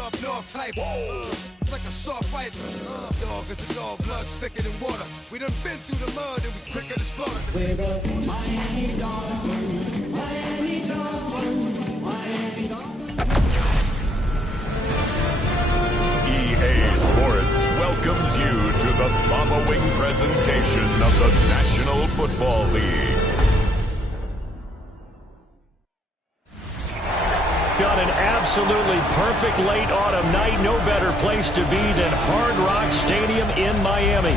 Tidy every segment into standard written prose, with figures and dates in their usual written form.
up north type. It's like a soft fight. Dog is a dog, blood's thicker than water. We done been through the mud and we quicker to slaughter. We're the Miami Dolphins, Miami Dolphins, Miami Dolphins. EA Sports welcomes you to the following presentation of the National Football League. On an absolutely perfect late autumn night, no better place to be than Hard Rock Stadium in Miami.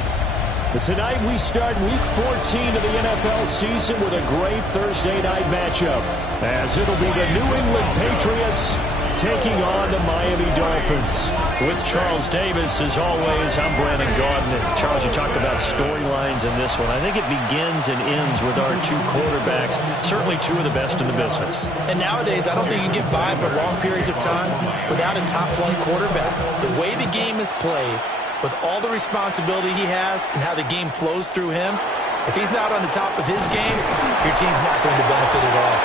But tonight we start week 14 of the NFL season with a great Thursday night matchup, as it'll be the New England Patriots taking on the Miami Dolphins. With Charles Davis, as always, I'm Brandon Gaudin. Charles, you talked about storylines in this one. I think it begins and ends with our two quarterbacks, certainly two of the best in the business. And nowadays, I don't think you can get by for long periods of time without a top-flight quarterback. The way the game is played, with all the responsibility he has and how the game flows through him, if he's not on the top of his game, your team's not going to benefit at all.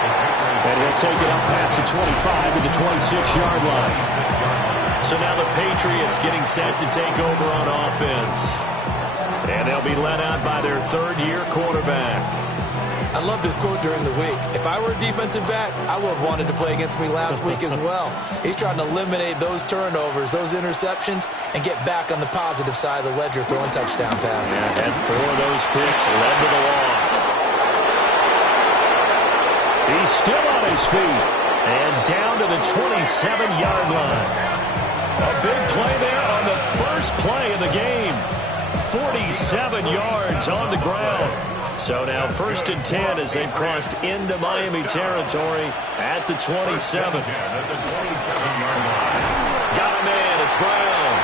And he'll take it up past the 25 to the 26-yard line. So now the Patriots getting set to take over on offense. And they'll be led out by their third-year quarterback. I love this quote during the week. If I were a defensive back, I would have wanted to play against me last week as well. He's trying to eliminate those turnovers, those interceptions, and get back on the positive side of the ledger throwing touchdown passes. Yeah, and four of those picks led to the loss. He's still on his feet. And down to the 27-yard line. A big play there on the first play of the game. 47 yards on the ground. So now 1st and 10 as they've crossed into Miami territory at the 27. Got him in. It's Brown.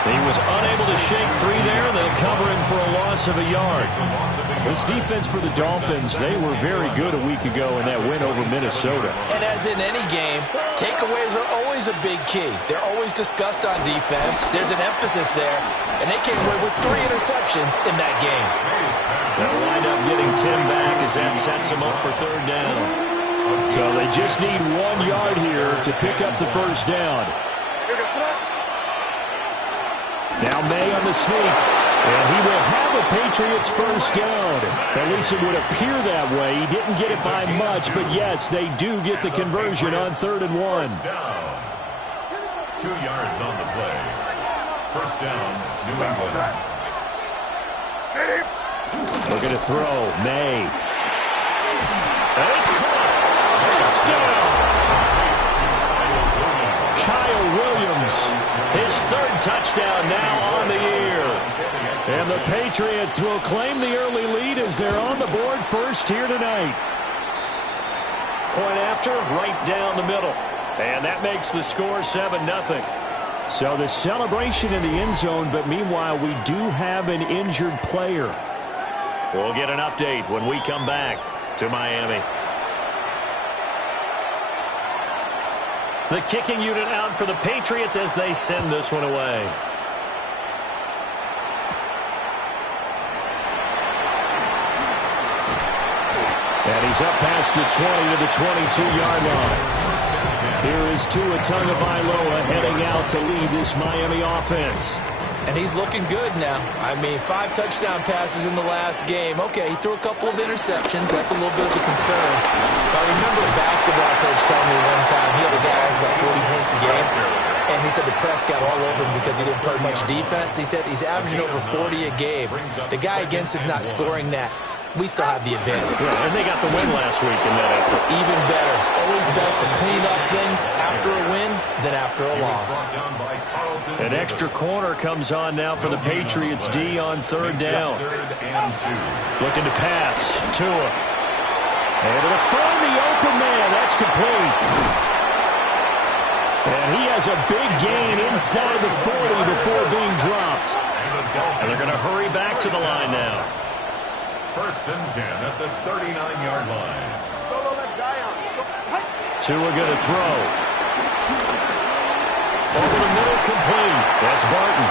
He was unable to shake free there, and they'll cover him for a loss of a yard. This defense for the Dolphins, they were very good a week ago in that win over Minnesota. And as in any game, takeaways are always a big key. They're always discussed on defense. There's an emphasis there, and they came away with 3 interceptions in that game. They'll wind up getting Tim back as that sets them up for third down. So they just need 1 yard here to pick up the first down. Now May on the sneak, and he will have a Patriots first down. At least it would appear that way. He didn't get it by much, but yes, they do get the conversion on 3rd and 1. First down. 2 yards on the play. First down, New England. Looking to throw, May. And it's caught. Touchdown. Kyle Williams, his 3rd touchdown now on the year. And the Patriots will claim the early lead as they're on the board first here tonight. Point after, right down the middle. And that makes the score 7-0. So the celebration in the end zone, but meanwhile we do have an injured player. We'll get an update when we come back to Miami. The kicking unit out for the Patriots as they send this one away. And he's up past the 20 to the 22-yard line. Here is Tua Tagovailoa heading out to lead this Miami offense. And he's looking good now. I mean, 5 touchdown passes in the last game. Okay, he threw a couple of interceptions. That's a little bit of a concern. But I remember a basketball coach telling me one time he had a guy who was about 40 points a game. And he said the press got all over him because he didn't play much defense. He said he's averaging over 40 a game. The guy against him's not scoring that. We still have the advantage. Yeah, and they got the win last week in that effort. Even better. It's always best to clean up things after a win than after a loss. An extra corner comes on now for the Patriots D on 3rd down. Looking to pass. Tua. Able to find the open man. That's complete. And he has a big gain inside the 40 before being dropped. And they're going to hurry back to the line now. 1st and 10 at the 39-yard line. Tua going to throw. Over the middle, complete. That's Barton.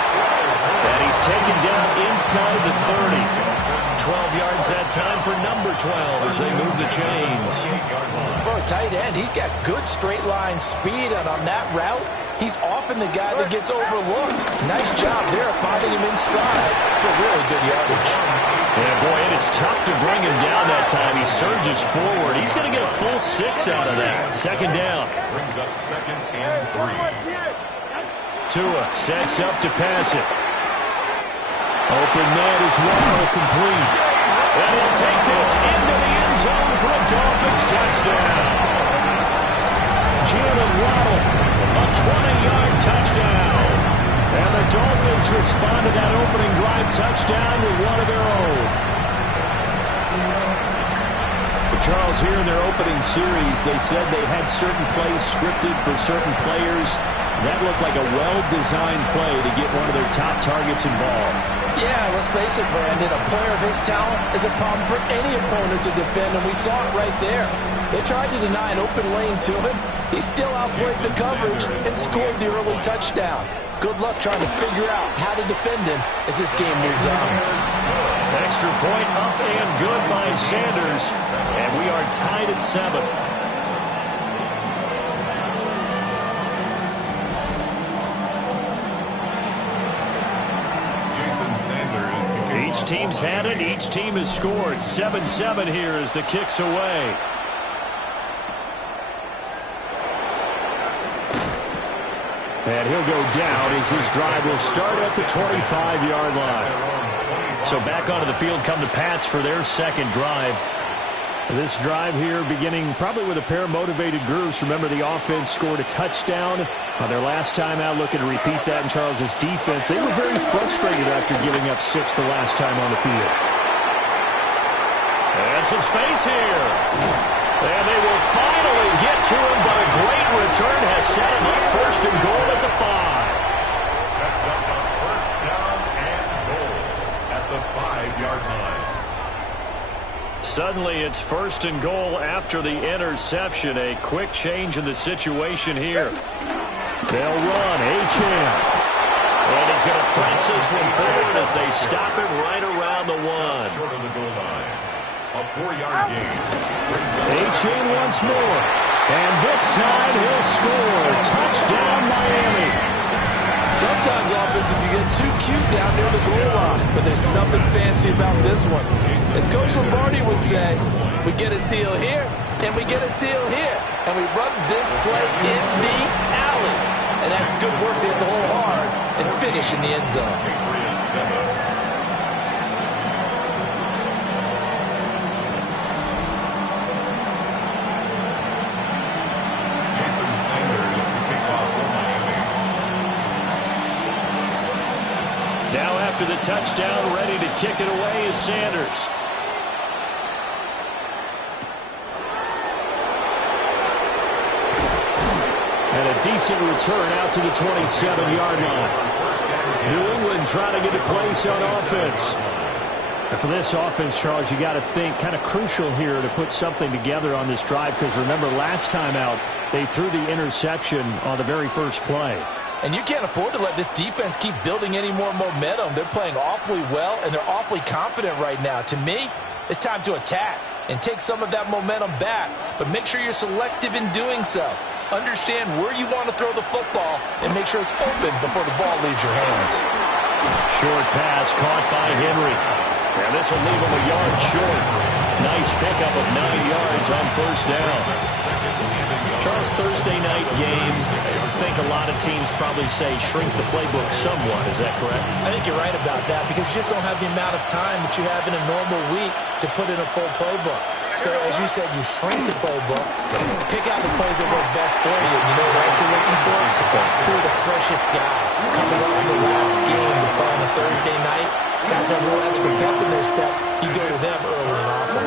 And he's taken down inside the 30. 12 yards that time for number 12 as they move the chains. For a tight end, he's got good straight line speed, and on that route, He's often the guy that gets overlooked. Nice job there of finding him in stride for really good yardage. Yeah, boy, and it's tough to bring him down that time. He surges forward. He's going to get a full 6 out of that. Second down. Brings up 2nd and 3. Tua sets up to pass it. Open man is Waddle, complete. And he'll take this into the end zone for a Dolphins touchdown. Jalen Waddle, a 20-yard touchdown. And the Dolphins respond to that opening drive touchdown with one of their own. But Charles, here in their opening series, they said they had certain plays scripted for certain players. That looked like a well-designed play to get one of their top targets involved. Yeah, let's face it, Brandon. A player of his talent is a problem for any opponent to defend, and we saw it right there. They tried to deny an open lane to him. He still outplayed the coverage and scored the early touchdown. Good luck trying to figure out how to defend him as this game moves on. Extra point up and good by Sanders. And we are tied at 7. Each team's had it. Each team has scored. 7-7 here as the kick's away. And he'll go down as this drive will start at the 25-yard line. So back onto the field come the Pats for their second drive. This drive here beginning probably with a pair of motivated groups. Remember, the offense scored a touchdown on their last time out. Looking to repeat that in Charles's defense. They were very frustrated after giving up 6 the last time on the field. And some space here. And they will finally get to him, but a great return has set him up. First and goal at the 5. Sets up a first down and goal at the 5-yard line. Suddenly it's first and goal after the interception. A quick change in the situation here. They'll run. Achane. And he's going to press this one forward as they stop him right around the 1. Short of the goal line. A 4-yard gain. Achane once more. And this time he'll score. Touchdown, Miami. Sometimes offense, if you get too cute down near the goal line, but there's nothing fancy about this one. As Coach Lombardi would say, we get a seal here, and we get a seal here, and we run this play in the alley. And that's good work to hit the hole hard and finish in the end zone. Now after the touchdown, ready to kick it away is Sanders. And a decent return out to the 27-yard line. New England trying to get a place on offense. And for this offense, Charles, you got to think kind of crucial here to put something together on this drive, because remember last time out, they threw the interception on the very first play. And you can't afford to let this defense keep building any more momentum. They're playing awfully well, and they're awfully confident right now. To me, it's time to attack and take some of that momentum back, but make sure you're selective in doing so. Understand where you want to throw the football and make sure it's open before the ball leaves your hands. Short pass caught by Henry. And this will leave him a yard short. Nice pickup of 9 yards on first down. Charles, Thursday night game, I think a lot of teams probably say shrink the playbook somewhat. Is that correct? I think you're right about that, because you just don't have the amount of time that you have in a normal week to put in a full playbook. So, as you said, you shrink the playbook, pick out the plays that work best for you. You know what else you're looking for? Who are the freshest guys coming off the last game to play on a Thursday night? Guys have a little extra pep in their step. You go to them early and often.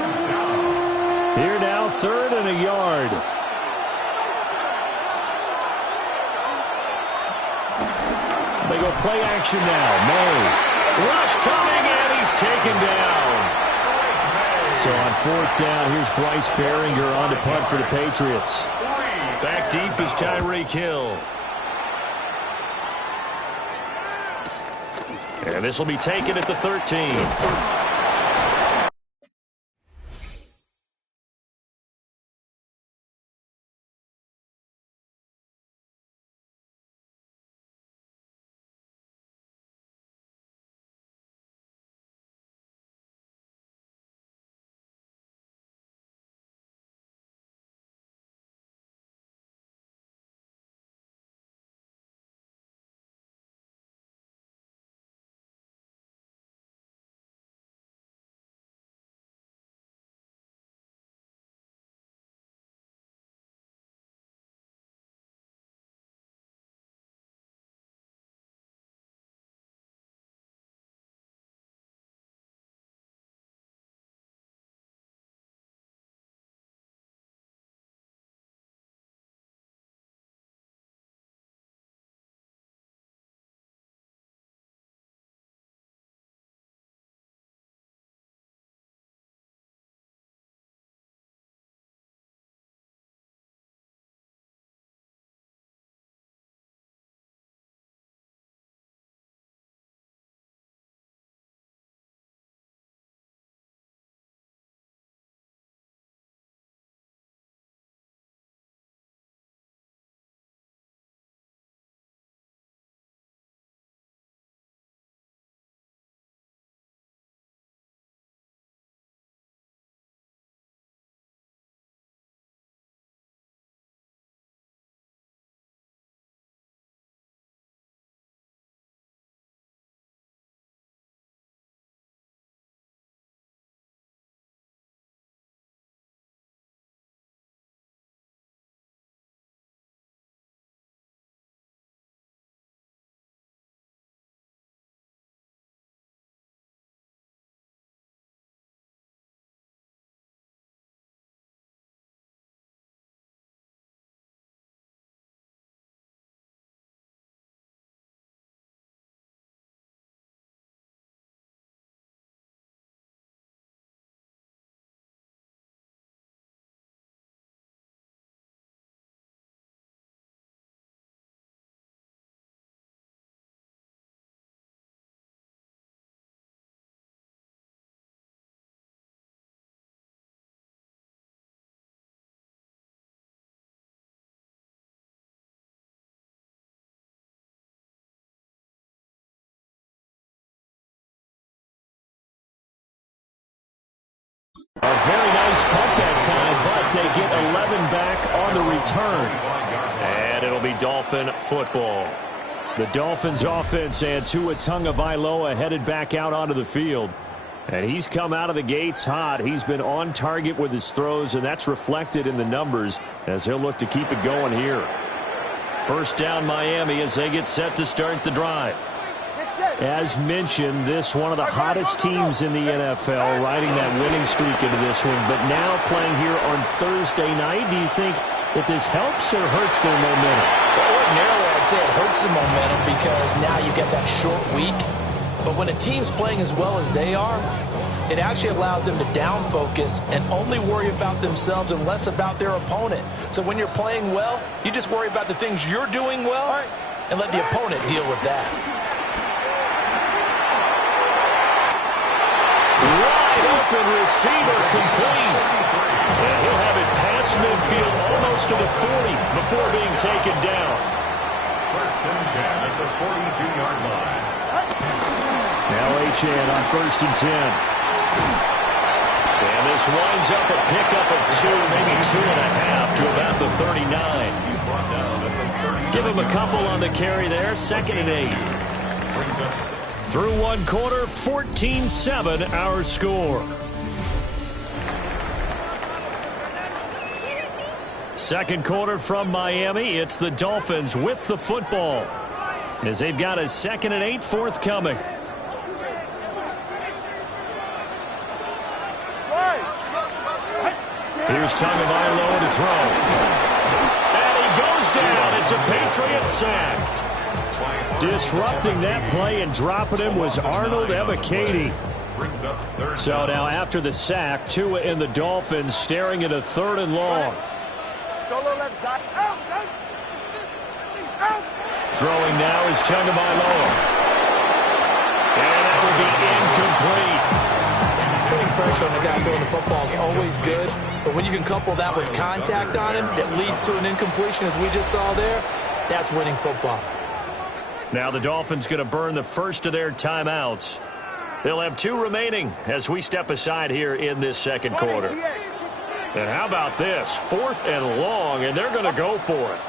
Here now, 3rd and a yard. They go play action now. May. Rush coming, and he's taken down. So on 4th down, here's Bryce Behringer on to punt for the Patriots. Back deep is Tyreek Hill. And this will be taken at the 13. A very nice punt that time, but they get 11 back on the return. And it'll be Dolphin football. The Dolphins offense and Tua Tagovailoa headed back out onto the field. And he's come out of the gates hot. He's been on target with his throws, and that's reflected in the numbers as he'll look to keep it going here. First down Miami as they get set to start the drive. As mentioned, this one of the hottest teams in the NFL, riding that winning streak into this one, but now playing here on Thursday night. Do you think that this helps or hurts their momentum? Well, ordinarily, I'd say it hurts the momentum because now you get that short week. But when a team's playing as well as they are, it actually allows them to down focus and only worry about themselves and less about their opponent. So when you're playing well, you just worry about the things you're doing well and let the opponent deal with that. Wide open receiver complete. And he'll have it past midfield almost to the 40 before being taken down. First and 10 at the 42-yard line. Now Achane on first and 10. And this winds up a pickup of 2, maybe 2.5 to about the 39. Give him a couple on the carry there. Second and 8. Through one quarter, 14-7 our score. Second quarter from Miami. It's the Dolphins with the football as they've got a 2nd and 8 forthcoming. Here's Tagovailoa to throw. And he goes down. It's a Patriot sack. Disrupting that play and dropping him was Arnold Ebiketie. So now after the sack, Tua and the Dolphins staring at a 3rd and long. Throwing now is Tagovailoa. And that will be incomplete. Putting pressure on the guy throwing the football is always good, but when you can couple that with contact on him that leads to an incompletion as we just saw there, that's winning football. Now the Dolphins going to burn the first of their timeouts. They'll have 2 remaining as we step aside here in this second quarter. And how about this? 4th and long, and they're going to go for it.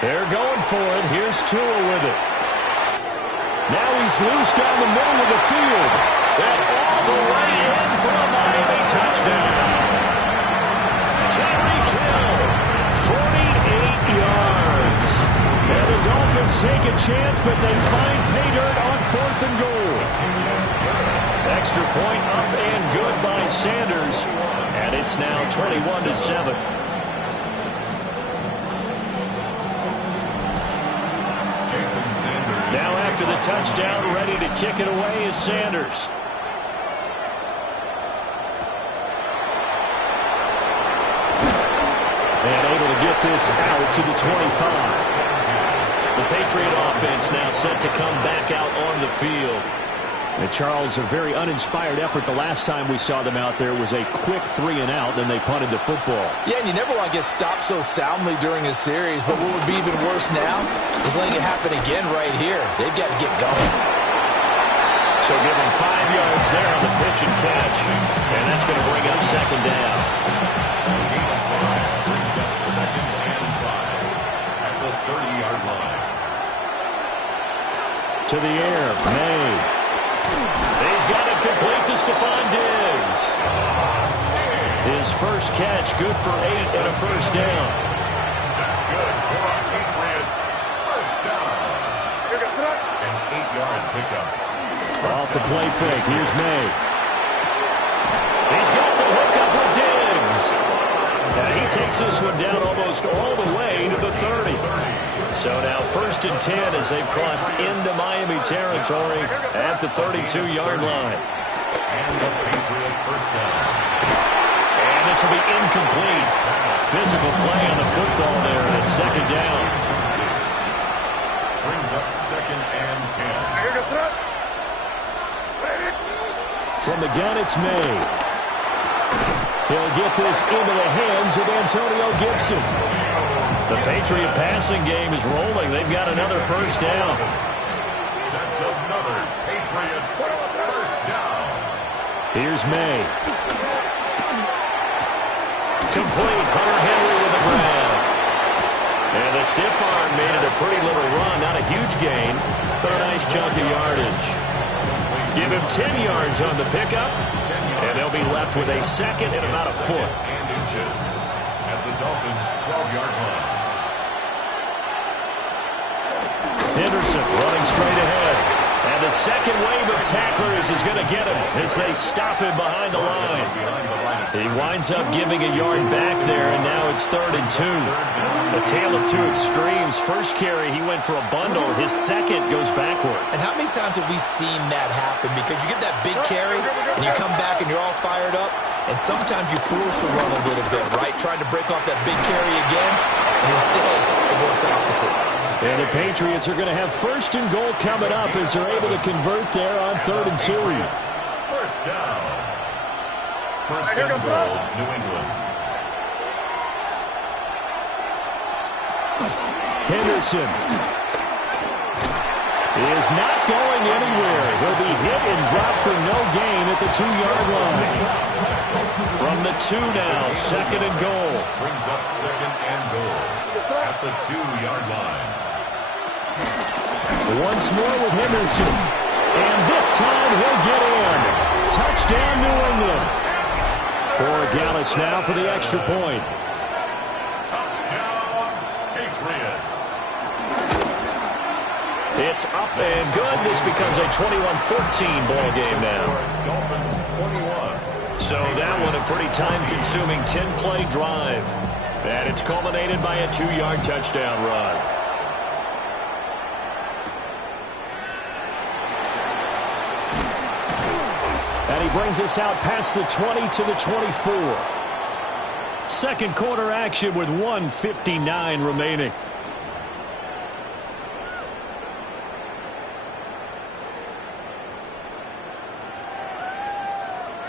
They're going for it. Here's Tua with it. Now he's loose down the middle of the field. And all the way in for a Miami touchdown. Tyreek Hill, 48 yards. And the Dolphins take a chance, but they find pay dirt on 4th and goal. Extra point up and good by Sanders. And it's now 21-7. Now after the touchdown, ready to kick it away is Sanders. And able to get this out to the 25. The Patriot offense now set to come back out on the field. And Charles, a very uninspired effort the last time we saw them out there was a quick 3 and out, then they punted the football. Yeah, and you never want to get stopped so soundly during a series, but what would be even worse now is letting it happen again right here. They've got to get going. So give them 5 yards there on the pitch and catch, and that's going to bring up second down. Brings up 2nd and 5 at the 30-yard line. To the air, May. He's got it complete to Stephon Diggs. His first catch, good for 8 and a first down. That's good for our Patriots. First down. An 8-yard pickup. Off the play fake. Here's May. He's got the hookup with Diggs. And he takes this one down almost all the way to the 30. So now 1st and 10 as they've crossed into Miami territory at the 32-yard line. And the Patriot first down. And this will be incomplete. Physical play on the football there, and it's second down. Brings up 2nd and 10. From the gun, it's May. He'll get this into the hands of Antonio Gibson. The Patriot passing game is rolling. They've got another first down. That's another Patriots first down. Here's May. Complete. Hunter Henry with the grab. And the stiff arm made it a pretty little run. Not a huge gain, but a nice chunk of yardage. Give him 10 yards on the pickup, and they'll be left with a second and about a foot. And inches at the Dolphins' 12-yard line. Henderson running straight ahead. And the second wave of tacklers is going to get him as they stop him behind the line. He winds up giving a yard back there, and now it's 3rd and 2. A tale of two extremes. First carry, he went for a bundle. His second goes backward. And how many times have we seen that happen? Because you get that big carry, and you come back and you're all fired up, and sometimes you force a run a little bit, right? Trying to break off that big carry again, and instead it works opposite. And the Patriots are going to have 1st and goal coming up as they're able to convert there on 3rd and 2. First down. First and goal, New England. Henderson is not going anywhere. He'll be hit and dropped for no gain at the 2-yard line. From the 2 now, 2nd and goal. Brings up 2nd and goal at the 2-yard line. Once more with Henderson. And this time he'll get in. Touchdown, New England. Borregales now for the extra point. Touchdown, Patriots. It's up and good. This becomes a 21-14 ball game now. Dolphins 21. So that one a pretty time-consuming 10-play drive. And it's culminated by a 2-yard touchdown run. And he brings us out past the 20 to the 24. Second quarter action with 1:59 remaining.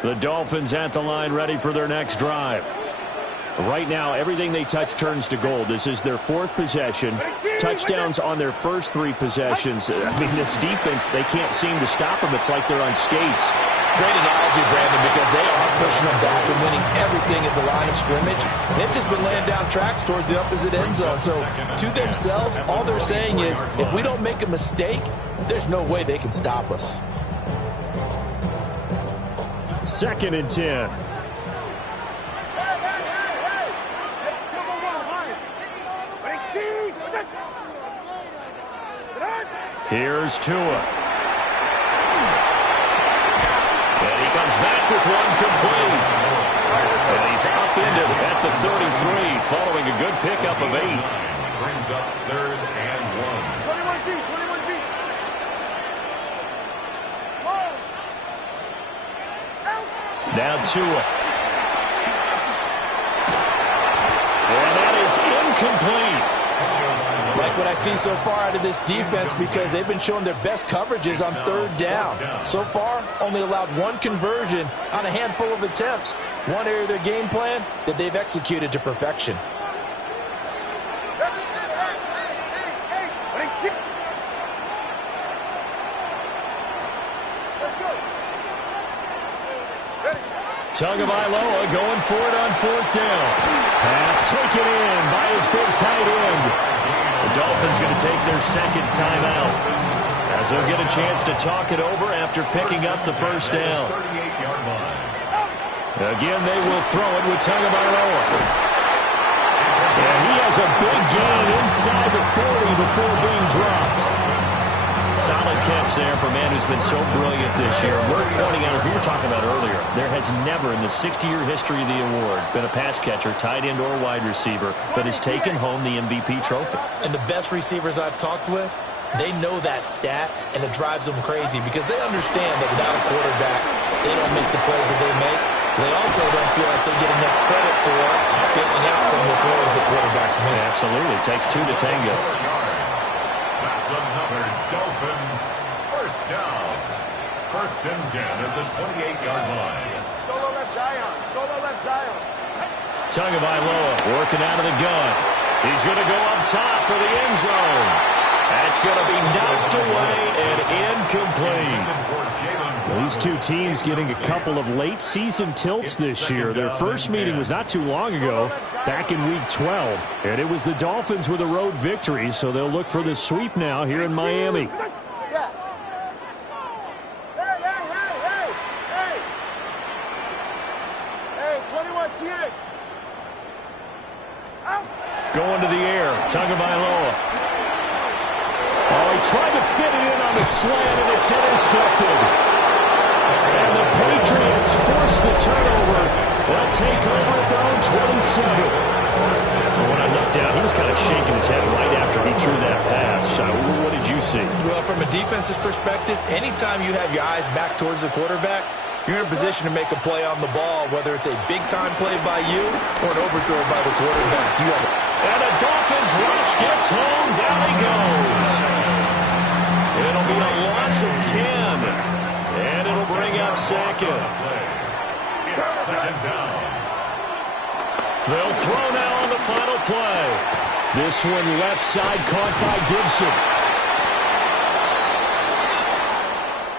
The Dolphins at the line ready for their next drive. Right now, everything they touch turns to gold. This is their 4th possession. Touchdowns on their first 3 possessions. I mean, this defense, they can't seem to stop them. It's like they're on skates. Great analogy, Brandon, because they are pushing them back and winning everything at the line of scrimmage. They've just been laying down tracks towards the opposite end zone. So to themselves, all they're saying is, if we don't make a mistake, there's no way they can stop us. 2nd and 10. Here's Tua. And he comes back with one complete. And he's up into at the 33 following a good pickup of 8. Brings up 3rd and 1. 21G. Now Tua. And that is incomplete. Like what I see so far out of this defense, because they've been showing their best coverages on 3rd down. So far, only allowed 1 conversion on a handful of attempts. One area of their game plan that they've executed to perfection. Tagovailoa going for it on 4th down. Pass taken in by his big tight end. The Dolphins going to take their 2nd timeout as they'll get a chance to talk it over after picking up the first down. 38-yard line. Again, they will throw it with Tagovailoa. And he has a big gain inside the 40 before being dropped. Solid catch there for a man who's been so brilliant this year. Worth pointing out, as we were talking about earlier, there has never in the 60-year history of the award been a pass catcher, tight end or wide receiver, that has taken home the MVP trophy. And the best receivers I've talked with, they know that stat, and it drives them crazy because they understand that without a quarterback, they don't make the plays that they make. They also don't feel like they get enough credit for failing out some of the throws the quarterbacks make. Absolutely. It takes 2 to tango. That's another Dolphins first down. 1st and 10 at the 28-yard line. Tagovailoa working out of the gun. He's going to go up top for the end zone. That's going to be knocked away and incomplete. These two teams getting a couple of late season tilts this year. Their first meeting was not too long ago, back in Week 12. And it was the Dolphins with a road victory, so they'll look for the sweep now here in Miami. Going to the air, Tagovailoa. Oh, he tried to fit it in on the slant, and it's intercepted. And the Patriots force the turnover. They'll take over at their own 27. When I looked down, he was kind of shaking his head right after he threw that pass. What did you see? Well, from a defense's perspective, anytime you have your eyes back towards the quarterback, you're in a position to make a play on the ball, whether it's a big-time play by you or an overthrow by the quarterback. And the Dolphins rush gets home. Down he goes. It'll be a loss of 10. And it'll bring up second. It's second down. They'll throw now on the final play. This one left side caught by Gibson.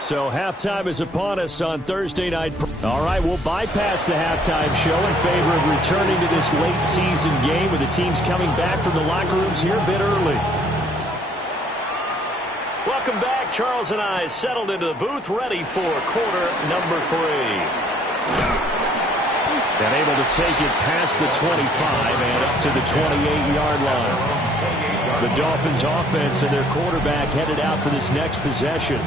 So halftime is upon us on Thursday night. All right, we'll bypass the halftime show in favor of returning to this late season game with the teams coming back from the locker rooms here a bit early. Welcome back. Charles and I settled into the booth ready for quarter number 3. And able to take it past the 25 and up to the 28-yard line. The Dolphins offense and their quarterback headed out for this next possession.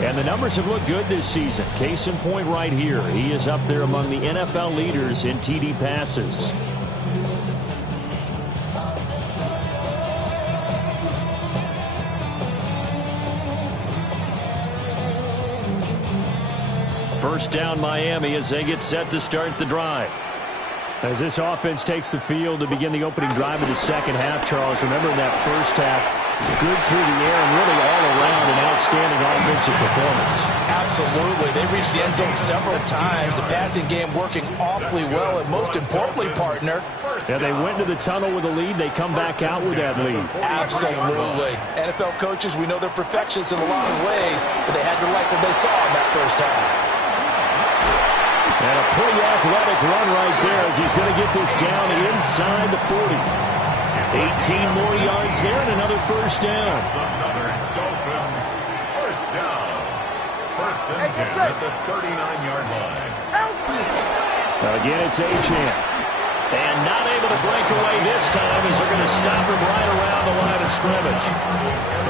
And the numbers have looked good this season. Case in point right here. He is up there among the NFL leaders in TD passes. First down Miami as they get set to start the drive. As this offense takes the field to begin the opening drive of the second half, Charles, remember in that first half, good through the air and really all around an outstanding offensive performance. Absolutely. They reached the end zone several times. The passing game working awfully well, and most importantly, partner. Yeah, they went to the tunnel with a lead. They come back out with that lead. Absolutely. NFL coaches, we know they're perfectionists in a lot of ways, but they had to like what they saw in that first half. And a pretty athletic run right there as he's going to get this down inside the 40. 18 more yards there and another first down. That's another Dolphins first down. First and 10 at the 39-yard line. Again, it's Achane. And not able to break away this time as they're going to stop him right around the line of scrimmage.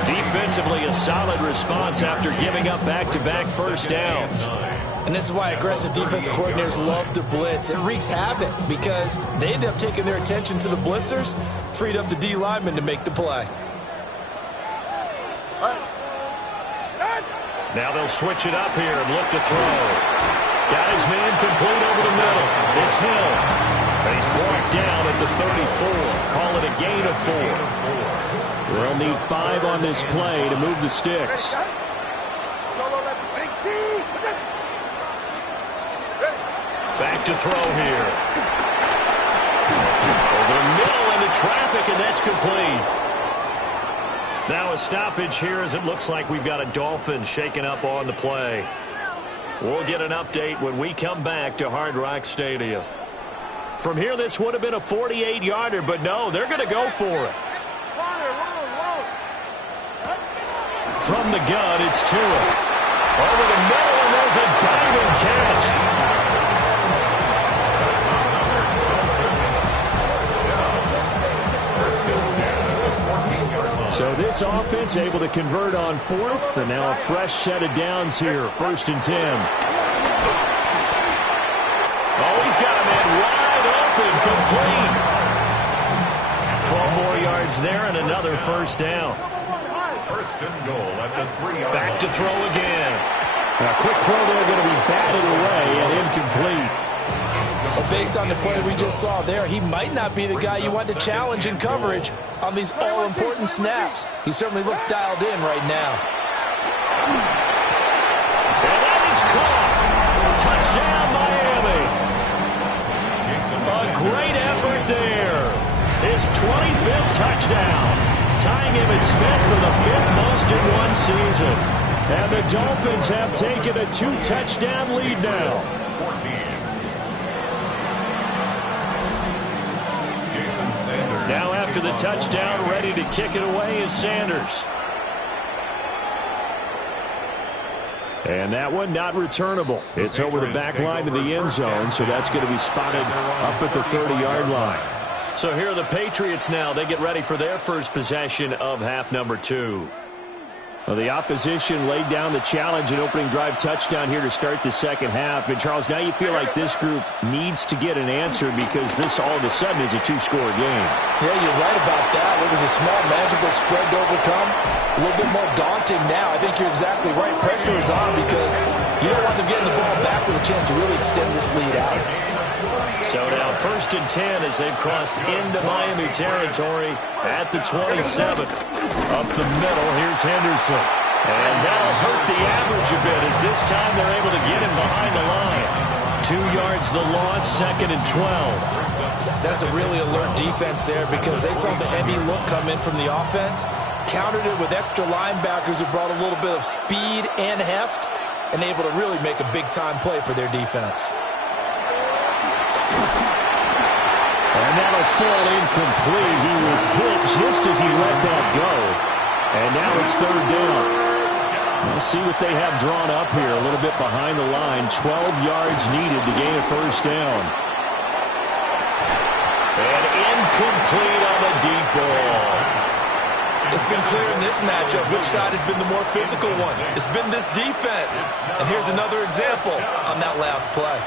Defensively, a solid response after giving up back-to-back first downs. And this is why aggressive defensive coordinators love to blitz. It wreaks havoc because they end up taking their attention to the blitzers, freed up the D lineman to make the play. Now they'll switch it up here and look to throw. Got his man complete over the middle. It's Hill. And he's brought down at the 34. Call it a gain of 4. They'll need 5 on this play to move the sticks. Back to throw here. Over the middle into traffic, and that's complete. Now a stoppage here as it looks like we've got a Dolphin shaken up on the play. We'll get an update when we come back to Hard Rock Stadium. From here, this would have been a 48-yarder, but no, they're going to go for it. From the gun, it's Tua. Over the middle, and there's a diving catch. So this offense able to convert on 4th, and now a fresh set of downs here, 1st and 10. Oh, he's got a man wide open, complete. 12 more yards there and another first down. First and goal at the 3-yard line. Back to throw again. A quick throw there going to be batted away and incomplete. Well, based on the play we just saw there, he might not be the guy you want to challenge in coverage on these all-important snaps. He certainly looks dialed in right now. And that is caught. Touchdown, Miami. now for the 5th most in one season. And the Dolphins have taken a 2-touchdown lead now. Now after the touchdown, ready to kick it away is Sanders. And that one not returnable. It's over the back line to the end zone, so that's going to be spotted up at the 30-yard line. So here are the Patriots now. They get ready for their first possession of half number 2. Well, the opposition laid down the challenge and opening drive touchdown here to start the second half. And, Charles, now you feel like this group needs to get an answer because this all of a sudden is a 2-score game. Yeah, you're right about that. It was a small, manageable spread to overcome. A little bit more daunting now. I think you're exactly right. Pressure is on because you don't want them getting the ball back with a chance to really extend this lead out. So now 1st and 10 as they've crossed into Miami territory at the 27. Up the middle, here's Henderson. And that'll hurt the average a bit as this time they're able to get him behind the line. 2 yards the loss, 2nd and 12. That's a really alert defense there because they saw the heavy look come in from the offense, countered it with extra linebackers who brought a little bit of speed and heft, and able to really make a big-time play for their defense. And that'll fall incomplete. He was hit just as he let that go. And now it's 3rd down. We'll see what they have drawn up here. A little bit behind the line. 12 yards needed to gain a 1st down. And incomplete on the deep ball. It's been clear in this matchup which side has been the more physical one. It's been this defense. And here's another example on that last play.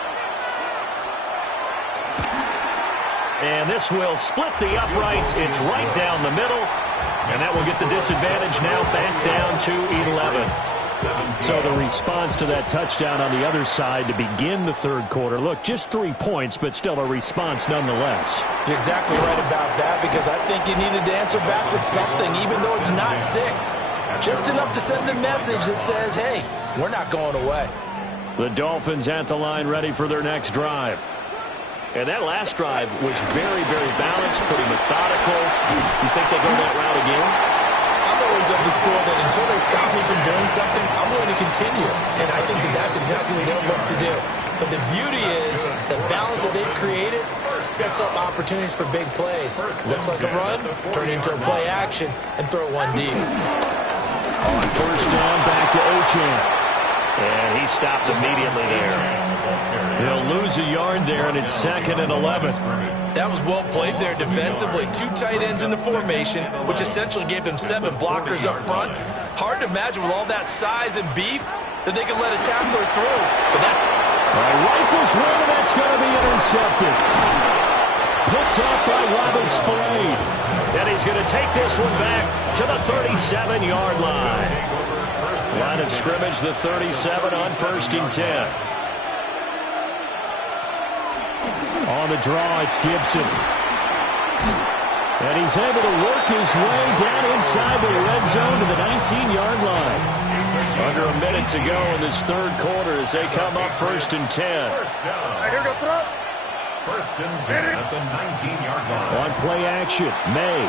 And this will split the uprights. It's right down the middle. And that will get the disadvantage now back down to 11. So the response to that touchdown on the other side to begin the 3rd quarter. Look, just 3 points, but still a response nonetheless. You're exactly right about that because I think you needed to answer back with something, even though it's not 6. Just enough to send a message that says, hey, we're not going away. The Dolphins at the line ready for their next drive. And that last drive was very, very balanced, pretty methodical. You think they go that route again? I'm always of the school that until they stop me from doing something, I'm going to continue. And I think that that's exactly what they'll look to do. But the beauty is the balance that they've created sets up opportunities for big plays. Looks like a run, turn into a play action, and throw one deep. On 1st down, back to Achane. And he stopped immediately there. They'll lose a yard there, and it's 2nd and 11. That was well played there defensively. 2 tight ends in the formation, which essentially gave them 7 blockers up front. Hard to imagine with all that size and beef that they could let a tackler through. But that's... All right, rifles one, and that's going to be intercepted. Picked up by Robert Spillane. And he's going to take this one back to the 37-yard line. Line of scrimmage, the 37 on 1st and 10. On the draw, it's Gibson. And he's able to work his way down inside the red zone to the 19-yard line. Under a minute to go in this 3rd quarter as they come up 1st and 10. First and 10 at the 19-yard line. On play action, May.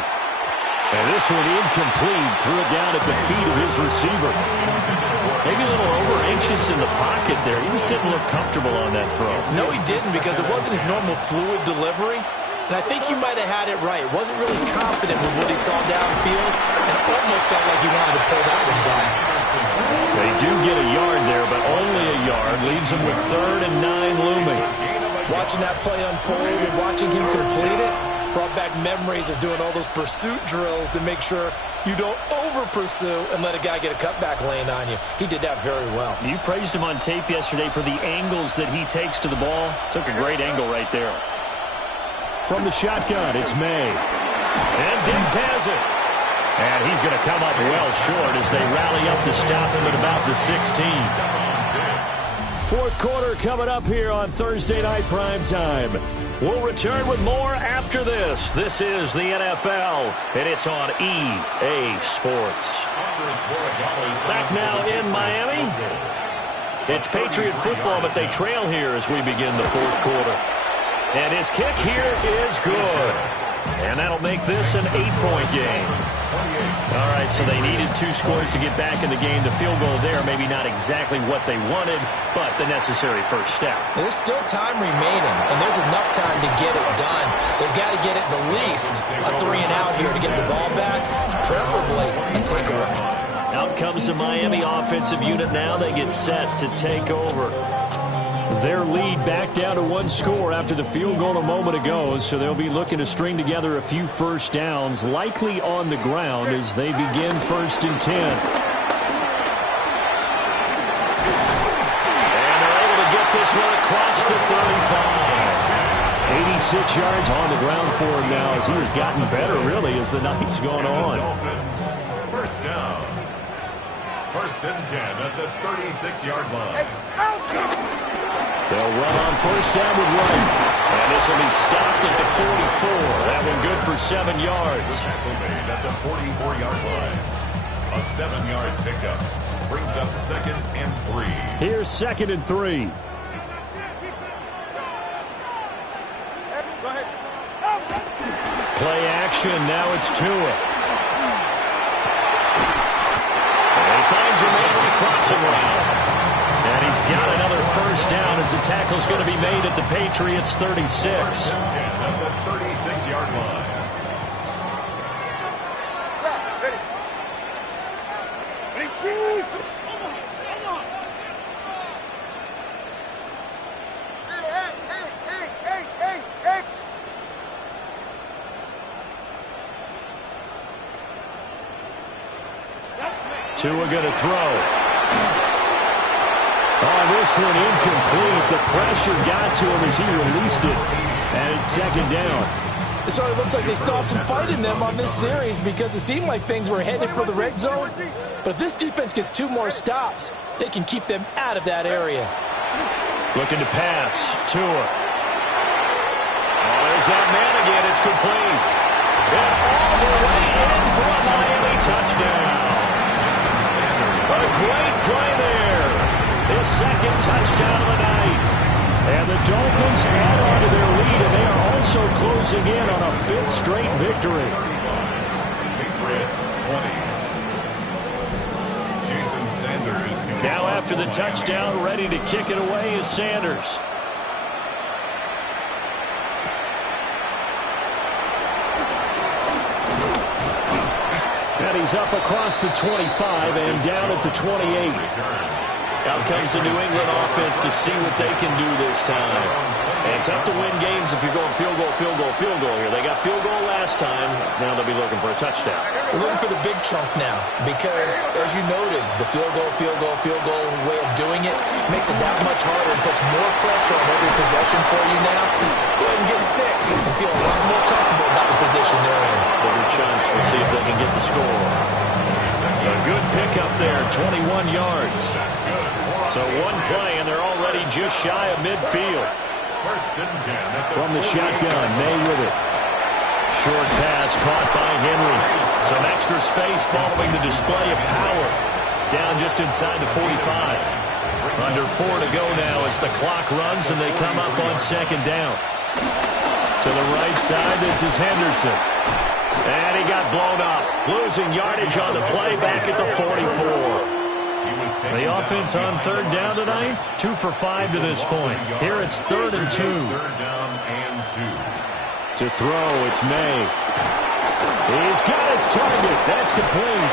And this one incomplete. Threw it down at the feet of his receiver. Maybe a little over-anxious in the pocket there. He just didn't look comfortable on that throw. No, he didn't because it wasn't his normal fluid delivery. And I think you might have had it right. Wasn't really confident with what he saw downfield and almost felt like he wanted to pull that one back. They do get a yard there, but only a yard. Leaves them with 3rd and 9 looming. Watching that play unfold and watching him complete it brought back memories of doing all those pursuit drills to make sure you don't over-pursue and let a guy get a cutback lane on you. He did that very well. You praised him on tape yesterday for the angles that he takes to the ball. Took a great angle right there. From the shotgun, it's May. And Diggs has it. And he's going to come up well short as they rally up to stop him at about the 16. 4th quarter coming up here on Thursday Night Primetime. We'll return with more after this. This is the NFL, and it's on EA Sports. Back now in Miami. It's Patriot football, but they trail here as we begin the 4th quarter. And his kick here is good. And that'll make this an 8-point game. All right, so they needed 2 scores to get back in the game. The field goal there, maybe not exactly what they wanted, but the necessary first step. There's still time remaining, and there's enough time to get it done. They've got to get at the least a 3-and-out here to get the ball back, preferably a takeaway. Out comes the Miami offensive unit now. They get set to take over. Their lead back down to 1 score after the field goal a moment ago, so they'll be looking to string together a few first downs, likely on the ground as they begin 1st and 10. And they're able to get this one across the 35. 86 yards on the ground for him now as he has gotten better, really, as the night's gone on. First down. 1st and 10 at the 36-yard line. They'll run on 1st down with Wright. And this will be stopped at the 44. That one good for 7 yards. Tackle made at the 44-yard line. A 7-yard pickup brings up 2nd and 3. Here's 2nd and 3. Play action. Now it's Tua. And he finds a man on the crossing route. And he's got another first down as the tackle's going to be made at the Patriots' 36. 1st and 10 at the 36-yard line. Tua going to throw. Oh, this one incomplete. The pressure got to him as he released it. And it's 2nd down. It sort of looks like they stopped some fight in them on this series because it seemed like things were headed for the red zone. But if this defense gets 2 more stops, they can keep them out of that area. Looking to pass. Tua. Oh, there's that man again. It's complete. And all the way in for a Miami touchdown. A great play there. His 2nd touchdown of the night. And the Dolphins add on to their lead, and they are also closing in on a 5th straight victory. Patriots 20. Jason Sanders. Now after the touchdown, ready to kick it away is Sanders. And he's up across the 25 and down at the 28. Out comes the New England offense to see what they can do this time. And tough to win games if you're going field goal here. They got field goal last time. Now they'll be looking for a touchdown. They're looking for the big chunk now because, as you noted, the field goal way of doing it makes it that much harder and puts more pressure on every possession for you now. Go ahead and get 6 and feel a lot more comfortable about the position they're in. Bigger chunks. We'll see if they can get the score. A good pickup there, 21 yards. So one play, and they're already just shy of midfield. 1st and 10. From the shotgun, May with it. Short pass caught by Henry. Some extra space following the display of power. Down just inside the 45. Under 4 to go now as the clock runs, and they come up on 2nd down. To the right side, this is Henderson. And he got blown up. Losing yardage on the play back at the 44. The offense on 3rd down tonight, 2 for 5 to this point. Here it's 3rd and 2. 3rd down and 2. To throw, it's May. He's got his target. That's complete.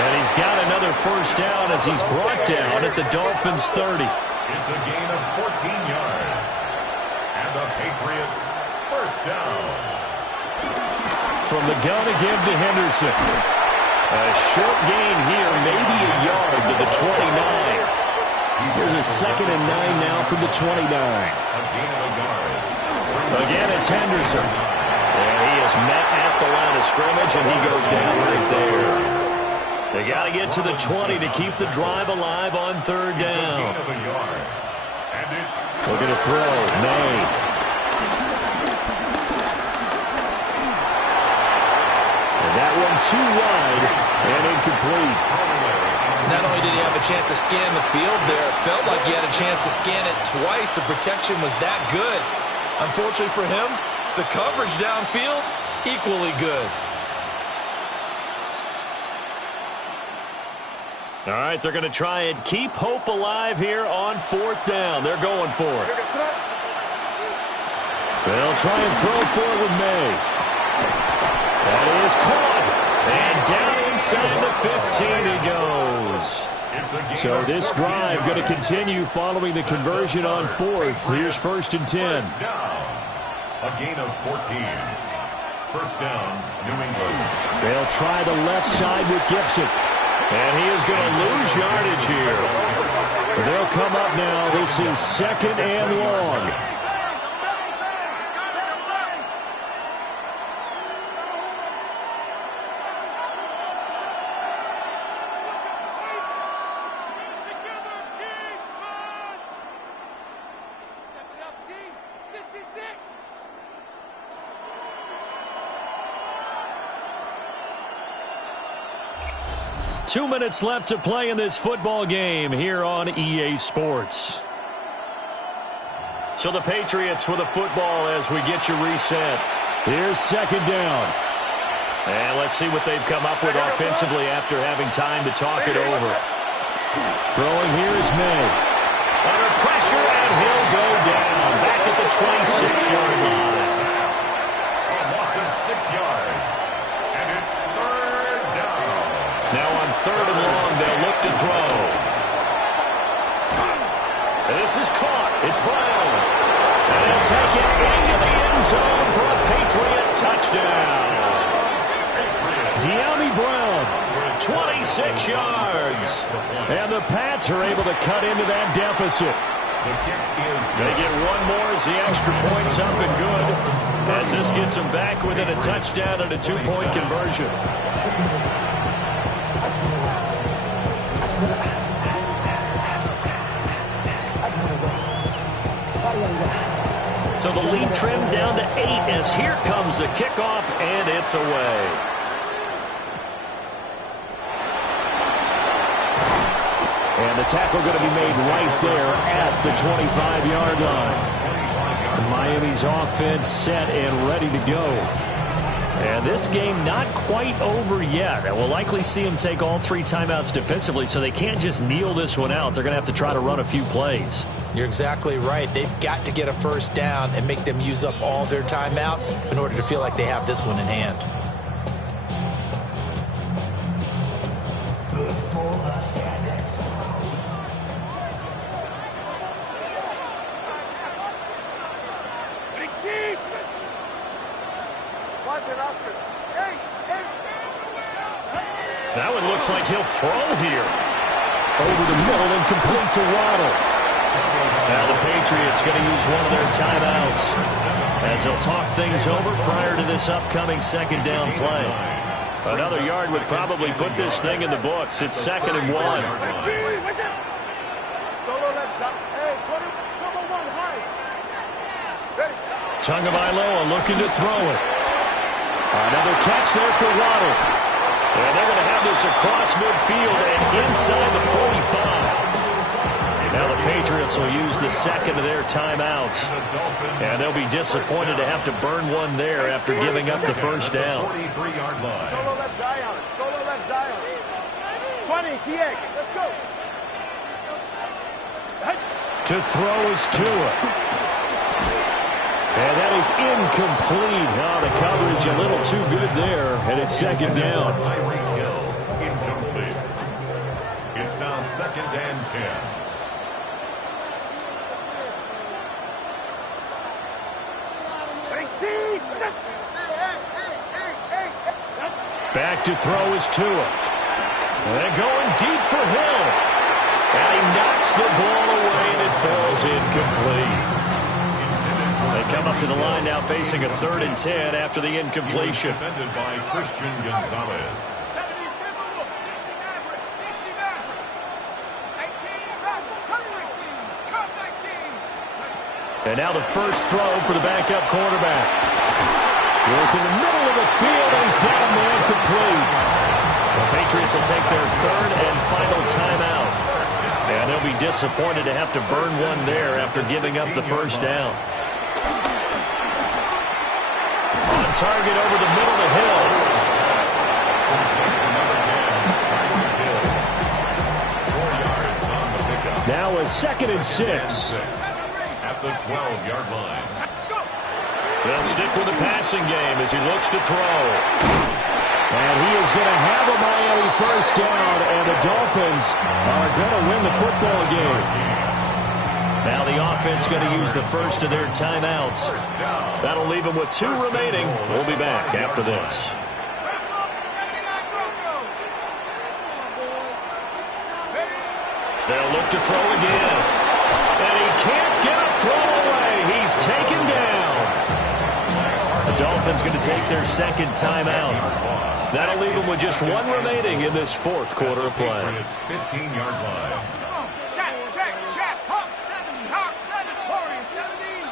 And he's got another first down as he's brought down at the Dolphins' 30. It's a gain of 14 yards. And the Patriots, 1st down. From the gun again to Henderson. A short gain here, maybe a yard to the 29. Here's a 2nd and 9 now from the 29. A gain of a yard. Again, it's Henderson. And he is met at the line of scrimmage, and he goes down right there. They got to get to the 20 to keep the drive alive on 3rd down. It's a gain of a yard. And it's looking to throw, May. That one too wide and incomplete. Not only did he have a chance to scan the field there, it felt like he had a chance to scan it twice. The protection was that good. Unfortunately for him, the coverage downfield equally good. All right, they're going to try and keep hope alive here on 4th down. They're going for it. They'll try and throw for it with May. That is caught. And down inside the 15 he goes. So this drive going to continue following the conversion on 4th. Here's 1st and 10. A gain of 14. 1st down, New England. They'll try the left side with Gibson. And he is going to lose yardage here. They'll come up now. This is 2nd and long. Two minutes left to play in this football game here on EA Sports. So the Patriots with a football as we get you reset. Here's 2nd down. And let's see what they've come up with offensively after having time to talk it over. Throwing here is May. Under pressure, and he'll go down. Back at the 26-yard line. A loss of 6 yards. And it's 3rd down. Now on 3rd and long, they'll look to throw. This is caught. It's Brown. And they'll take it into the end zone for a Patriot touchdown. De'Ami Brown, 26 yards. And the Pats are able to cut into that deficit. They get one more as the extra point's up and good. As this gets them back within a touchdown and a 2-point conversion. So the lead trimmed down to 8 as here comes the kickoff, and it's away. And the tackle going to be made right there at the 25-yard line. Miami's offense set and ready to go. And this game not quite over yet. And we'll likely see them take all 3 timeouts defensively, so they can't just kneel this one out. They're going to have to try to run a few plays. You're exactly right. They've got to get a 1st down and make them use up all their timeouts in order to feel like they have this one in hand. That one looks like he'll throw here. Over the middle and complete to Waddle. Now the Patriots going to use one of their timeouts as they'll talk things over prior to this upcoming 2nd down play. Another yard would probably put this thing in the books. It's 2nd and 1. Tagovailoa looking to throw it. Another catch there for Waddle. And they're going to have this across midfield and inside the 45. Now the Patriots will use the 2nd of their timeouts. And they'll be disappointed to have to burn one there after giving up the 1st down. 43-yard line. Solo left Zion. Solo left Zion. 20, TA. Let's go. To throw is Tua. And that is incomplete. Oh, the coverage a little too good there, and it's 2nd down. Incomplete. It's now 2nd and 10. Back to throw is Tua. And going deep for Hill. And he knocks the ball away, and it falls incomplete. They come up to the line now facing a 3rd and 10 after the incompletion. Defended by Christian Gonzalez. And now the first throw for the backup quarterback. Work in the middle of the field, and he's got a man complete. The Patriots will take their 3rd and final timeout. And they'll be disappointed to have to burn one there after giving up the 1st down. target over the middle to Hill. Now a 2nd and 6. At the 12-yard line. They'll stick with the passing game as he looks to throw. And he is going to have a Miami first down, and the Dolphins are going to win the football game. Now the offense going to use the first of their timeouts. That'll leave them with 2 remaining. We'll be back after this. They'll look to throw again. And he can't get a throw away. He's taken down. The Dolphins going to take their 2nd timeout. That'll leave them with just 1 remaining in this 4th quarter of play. 15-yard line. Check. Hawk 70. Hawk 7. Warrior 70.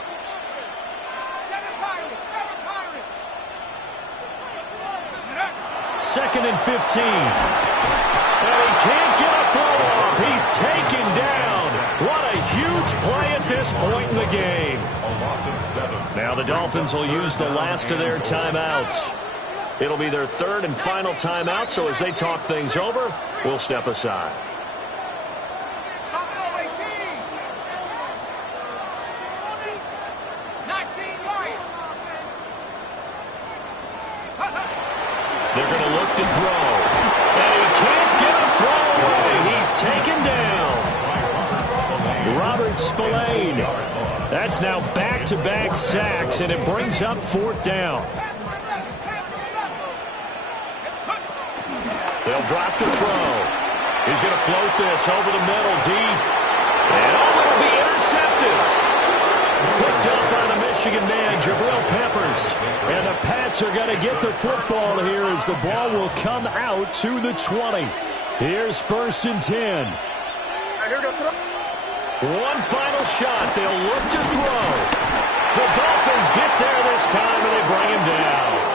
7 Pirates. 2nd and 15. And he can't get a throw off. He's taken down. What a huge play at this point in the game. A loss of 7. Now the Dolphins will use the last of their timeouts. It'll be their 3rd and final timeout, so as they talk things over, we'll step aside. They're going to look to throw. And he can't get a throw away. He's taken down. Robert Spillane. That's now back-to-back sacks, and it brings up 4th down. They'll drop to throw. He's going to float this over the middle, deep. And it'll be intercepted. Picked up by the Michigan man, Jabril Peppers. And the Pats are going to get the football here as the ball will come out to the 20. Here's 1st and 10. One final shot. They'll look to throw. The Dolphins get there this time, and they bring him down.